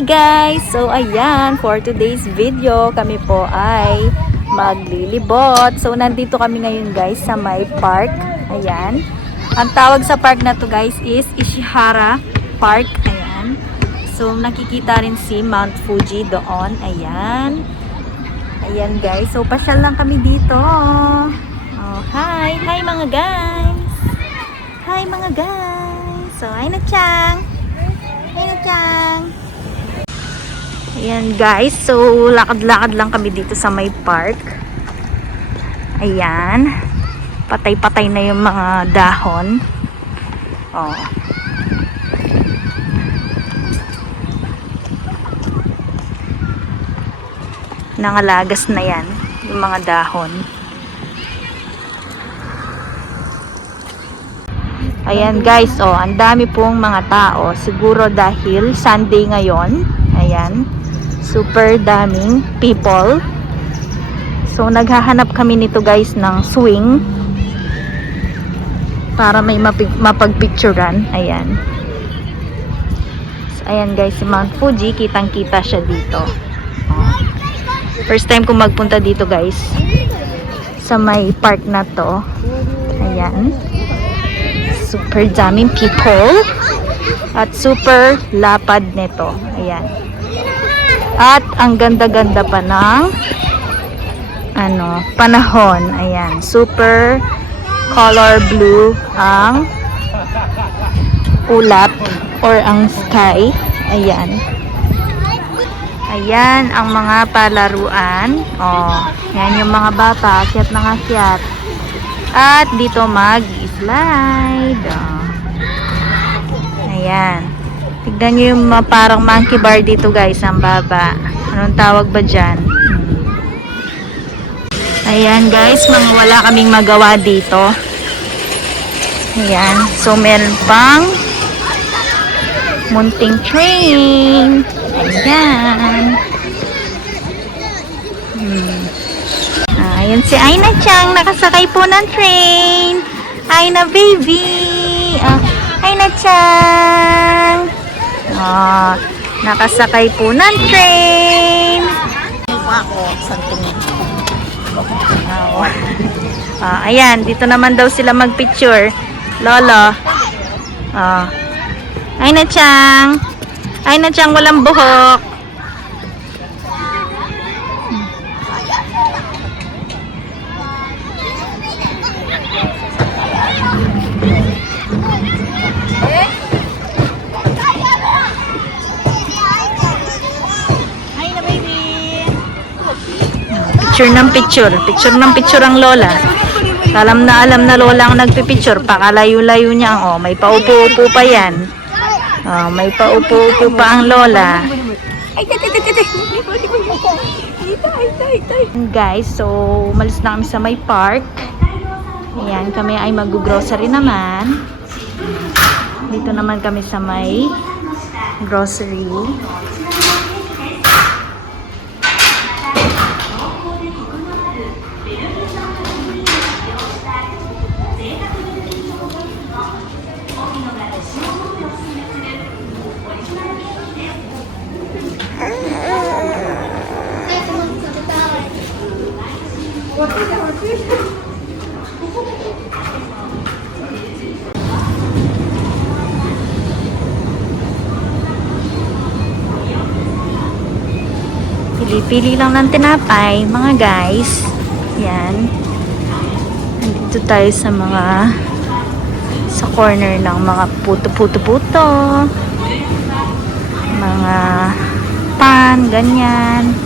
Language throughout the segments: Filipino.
Hi guys! So ayan, for today's video, kami po ay maglilibot. So nandito kami ngayon guys sa may park. Ayan. Ang tawag sa park na to guys is Ishihara Park. Ayan. So nakikita rin si Mount Fuji doon. Ayan. Ayan guys. So pasyal lang kami dito. Oh, hi! Hi mga guys! Hi mga guys! So hi na Chang! Hi na Chang! Ayan guys, so lakad-lakad lang kami dito sa may park. Ayan. Patay-patay na yung mga dahon. Oh. Nangalagas na yan, yung mga dahon. Ayan guys, oh, ang dami pong mga tao. Siguro dahil Sunday ngayon. Ayan. Super daming people. So naghahanap kami nito guys ng swing para may mapagpicturan. Ayan. So, ayan guys, si Mount Fuji, kitang kita siya dito. First time ko magpunta dito guys sa may park na to. Ayan. Super daming people at super lapad nito. Ayan. At ang ganda-ganda pa ng panahon. Ayan, super color blue ang ulap or ang sky. Ayan. Ayan ang mga palaruan. Oh, yan yung mga bata, akyat ng akyat. At dito mag-slide. Oh. Ayan. Tignan nyo yung parang monkey bar dito guys, ang baba. Anong tawag ba dyan? Ayan guys, wala kaming magawa dito. Ayan. So meron pang munting train. Ayan. Ayan si Aina Chang, nakasakay po ng train. Aina baby. Aina Chang. Nakasakay po ng train. Ayan, dito naman daw sila magpicture. Lolo. Aina Chang. Aina Chang, walang buhok. Picture ng picture ang lola. Alam na lola ang nagpipicture. Pakalayo-layo niya. May paupo-upo pa yan. May paupo-upo pa ang lola. Guys, so umalis na kami sa may park. Ayan, kami ay mag-grocery naman. Dito naman kami sa may grocery. Pili-pili lang ng tinapay, mga guys. Yan. Nandito tayo sa corner ng mga puto. Mga pan, ganyan.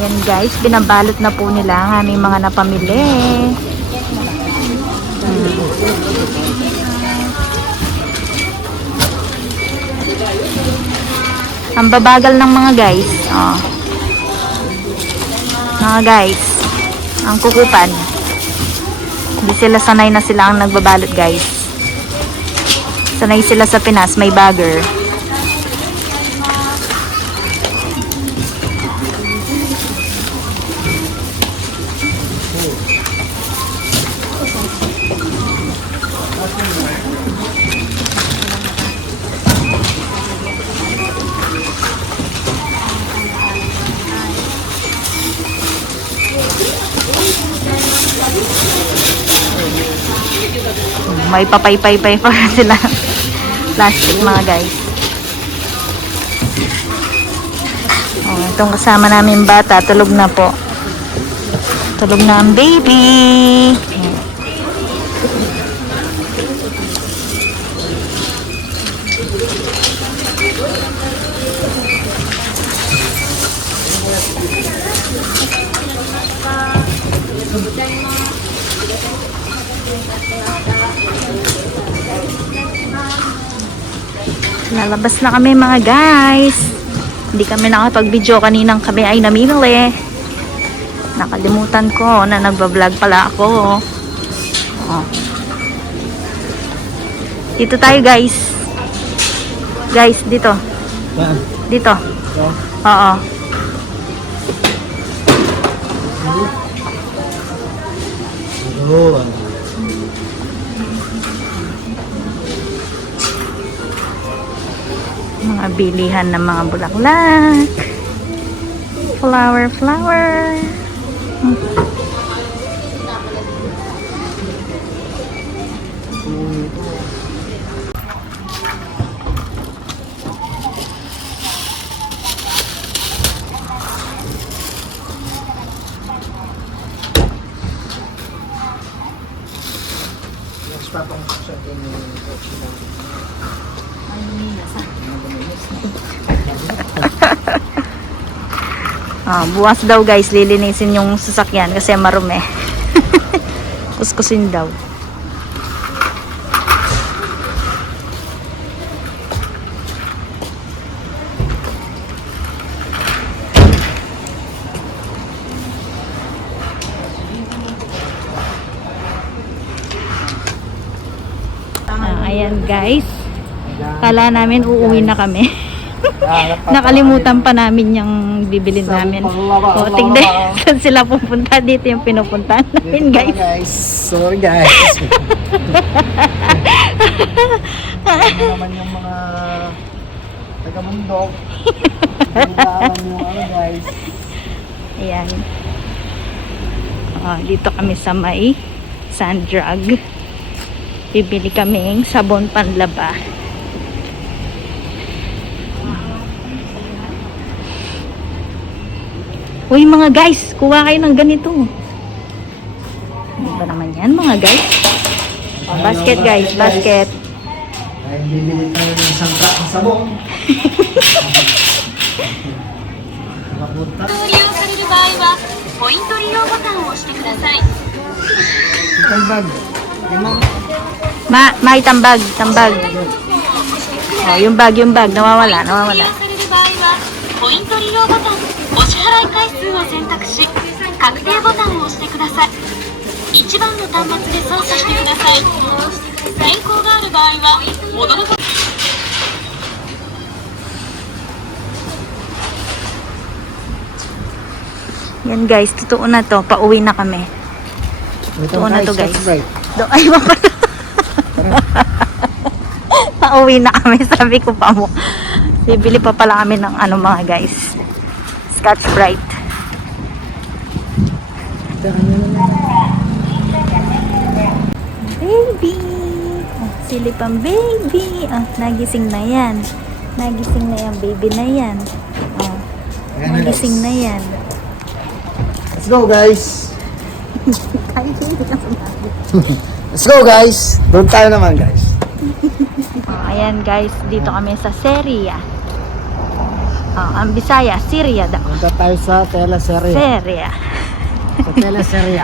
Ayan guys, binabalot na po nila ang aming mga napamili. Ang babagal ng mga guys. Mga guys, ang kukupan. Hindi sila sanay na sila ang nagbabalot guys. Sanay sila sa Pinas, may bagger. May papay-pay-pay pa sila. Plastic mga guys. Oh, itong kasama namin bata, tulog na po. Tulog na ang baby. Lalabas na kami mga guys. Hindi kami nakapag-video kaninang kami ay namimili. Nakalimutan ko na nagbablog pala ako. Oh. Dito tayo guys. Guys, dito. Dito. Oo. Mga bilihan ng mga bulaklak. Flower. Bukas daw guys, lilinisin yung sasakyan kasi marumi. Kuskusin daw. Ayan guys. Kala namin uuwi na kami. Nakalimutan pa namin yung bibilin namin. O, tignan saan sila pupunta. Dito yung pinupuntahan namin guys. Sorry guys. Ano naman yung mga taga-mundok. Yung guys. Ayan. Dito kami sa may Sandrug. Bibili kaming sabon panlaba. Uy mga guys, kuha kayo ng ganito. Ano ba naman yan mga guys? Basket guys, basket. Ay, bibili ko yung isang truck ng sabong. Mapunta. Tambag. May tambag. Oh, yung bag, nawawala. ポイント利用ボタン、お支払い回数を選択し、確定ボタンを押してください。1番の端末で操作してください。変更がある場合は、戻るボタン。Yan guys, totoo na to. Pauwi na kami. Totoo na to guys. Ay, pauwi na kami. Sabi ko pa mo. Bibili pa pala kami ng ano mga guys. Scotch Brite. Baby! Silip ang baby. Nagising na yan. Nagising na yan, baby na yan. Nagising na yan. Let's go guys. Let's go guys. Doon tayo naman guys. Ayan guys, dito kami sa Seria. Ang Bisaya, Syria daw. Punta tayo sa teleserye. Seria. Sa teleserye.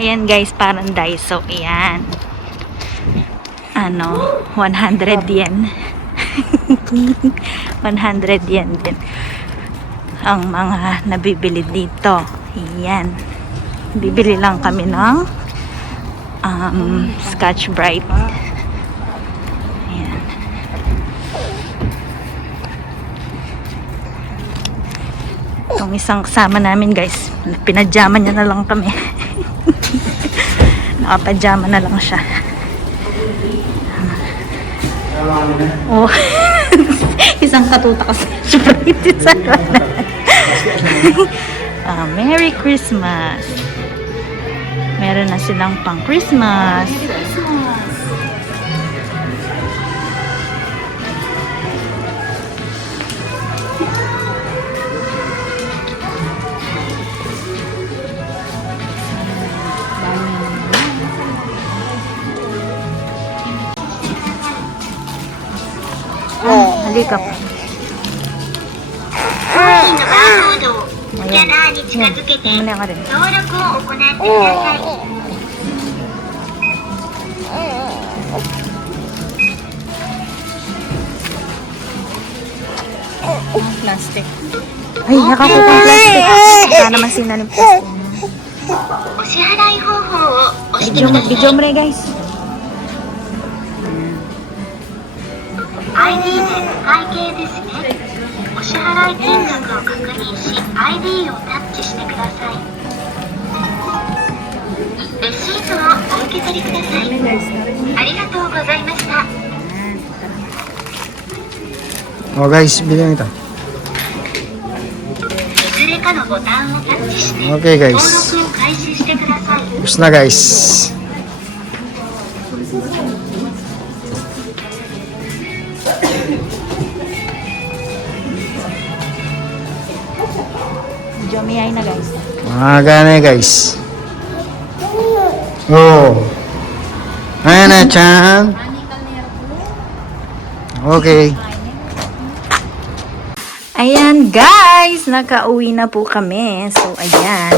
Ayan guys, parang Daiso. Ayan. 100 yen. 100 yen din ang mga nabibili dito. Ayan. Bibili lang kami ng Scotch Brite. Ayan. Itong isang kasama namin guys, pinajama niya na lang kami. Nakapajama na lang siya. Isang katuta kasi. Merry Christmas. Meron na silang pang Christmas. Halika po. 商品のバーコードをスキャナーに近づけて Muna ka rin. 登録を行ってください。 Plastic. Ay, nakakupang plastic. Saka naman sinalim plastic. お支払い方法を押してください。 Video mo rin guys. ID で会計ですね。お支払い金額を確認し ID をタッチしてください。レシートをお受け取りください。ありがとうございました。 Oh guys, bilhin ito. いずれかのボタンをタッチして Okay 登 guys. 録を開始してください。 Tapos na guys. Video may ay na guys. Maaga na guys. Oh. Ayan na, Chan. Okay. Ayan guys, nakauwi na po kami. So ayan,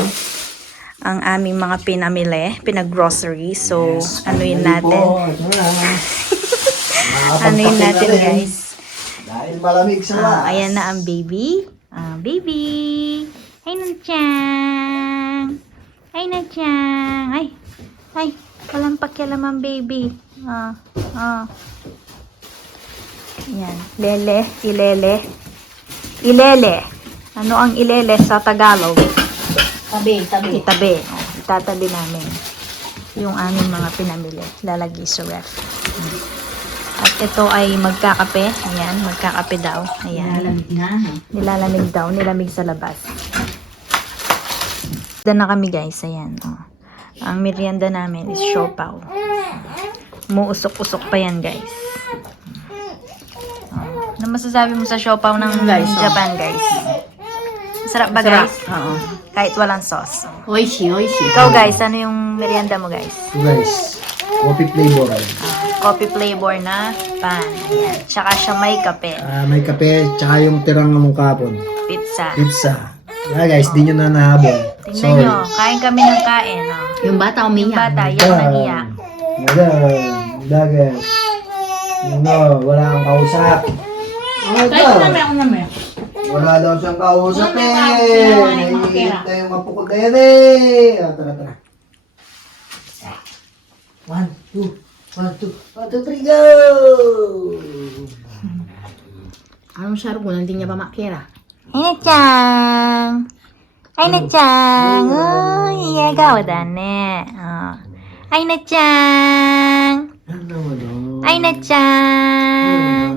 ang aming mga pinamili, pinag-grocery. So anuin natin. Anuin natin guys. Dahil malamig sa Ayan na ang baby. Baby. Ay na Chang. Ay na Chang. Ay, walang pakialam ang baby. Ayan, lele, ilele. Ilele. Ano ang ilele sa Tagalog? Tabi. Itabi. Itatabi namin yung aming mga pinamili. Lalagay sa ref. At ito ay magkakape. Ayan, magkakape daw. Ayan. Nilalamig daw. Nilamig sa labas. Dana na kami guys. Ayan. Oh. Ang merienda namin is siopaw. Muusok-usok pa yan guys. Ano masasabi mo sa siopaw ng Japan, guys? Masarap ba, guys? Oo. Kahit walang sauce. Oishi. Ikaw, guys, ano yung merienda mo, guys? ito guys. Coffee flavor. Coffee flavor na pan. Ayan. Tsaka siya may kape. May kape, tsaka yung tirang ng kapon. Pizza. Pizza. Yeah guys, di nyo na nahabol. Tingnan nyo, kain kami ng kain. Oh. Yung bata Yung umiyak. bata, yung naniyak. Dagan. Wala kang kausap. Ako namin. Wala daw siyang kausap eh. Naiinit na yung mapukod na yan eh. Tara. 1, 2, 3, go! Anong saro ko? Hindi niya pa makira. Ay na Chang! Ay na Chang! Oh, iyagawa da ne. Oh. Ay na Chang! Ay na Chang!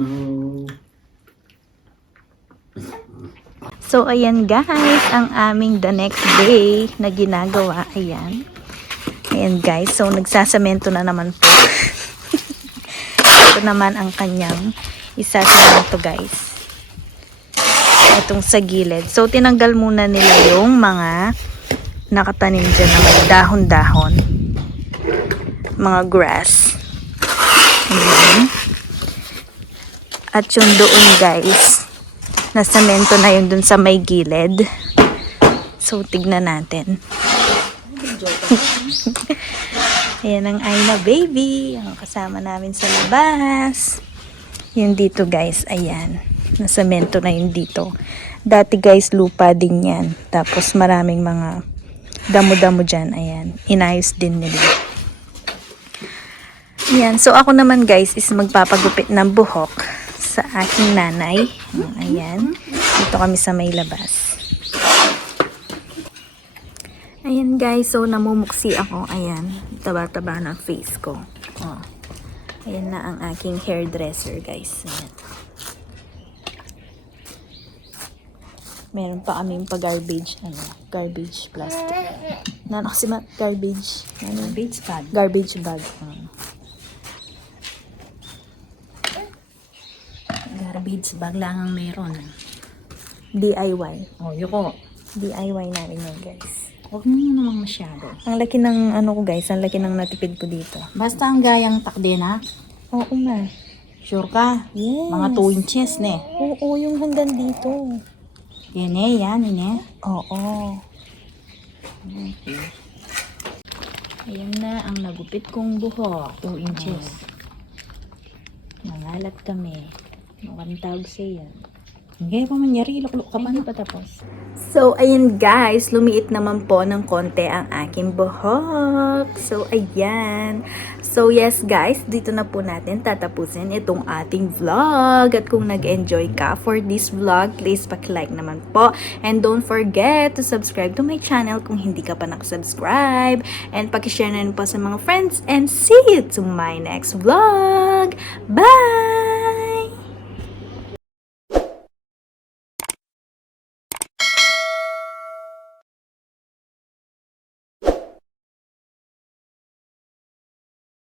So, ayan guys, ang aming the next day na ginagawa. Ayan. Ayan guys, so nagsasamento na naman po. Ito naman ang kanyang isasamento guys. Itong sa gilid. So, tinanggal muna nila yung mga nakatanim dyan na may dahon-dahon. Mga grass. Ayan. At yung doon guys, nasamento na yun dun sa may gilid. So, tignan natin. Ayan ang Aina baby. Ang kasama namin sa labas. Yung dito guys, ayan. Nasamento na yun dito. Dati guys, lupa din yan. Tapos maraming mga damo-damo dyan. Ayan. Inayos din nila. Ayan. So, ako naman guys is magpapagupit ng buhok sa aking nanay. Ayan. Dito kami sa may labas. Ayan guys. So, namumuksi ako. Ayan. Taba-taba ng face ko. Oh. Ayan na ang aking hairdresser guys. Ayan. Meron pa kaming garbage plastic. Nano kasi garbage. Garbage bag. Garbage bag. Garbage bag lang ang meron. DIY. Oh, yuko. DIY namin yun, guys. Huwag mo namang masyado. Ang laki ng ko guys, ang laki ng natipid ko dito. Basta ang gayang takde na. Oo nga. Sure ka? Yes. Mga 2 inches ne. Oo, yung hanggang dito. Yan eh, yan eh. Oo. Ayan na ang nagupit kong buhok. 2 inches. Nangalat kami. Mukhang tawag sa yan. Hindi pa manyari, lukluk ka pa Hindi na. pa tapos. So, ayan guys, lumiit naman po ng konti ang aking buhok. So, ayan. So, yes guys, dito na po natin tatapusin itong ating vlog. At kung nag-enjoy ka for this vlog, please paki-like naman po. And don't forget to subscribe to my channel kung hindi ka pa nakasubscribe. And paki-share na rin po sa mga friends. And see you to my next vlog. Bye!